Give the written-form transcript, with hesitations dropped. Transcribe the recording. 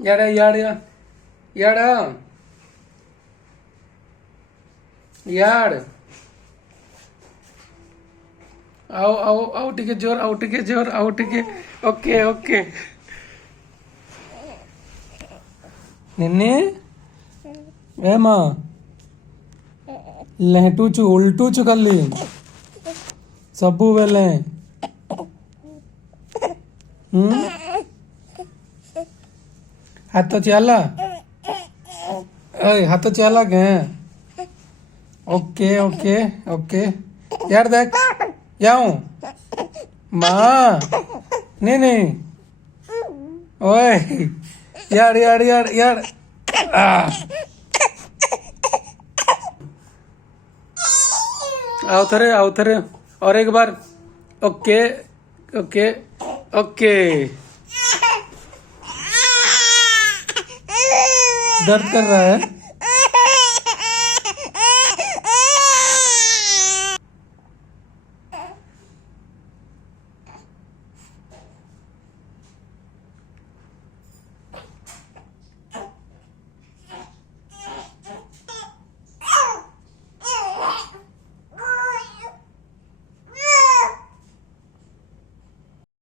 यार यार यार यार यार आओ आओ आओ टिके जोर आओ टिके जोर आओ टिके ओके ओके निन्ने ए माँ लहटू चु उल्टू चु कल्ली सबू वेले हाथ चला हाथ चला गे ओके ओके ओके यार देख जाऊं माँ नहीं नहीं ओए यार यार यार यार आओ थरे और एक बार ओके ओके ओके दर्द कर रहा है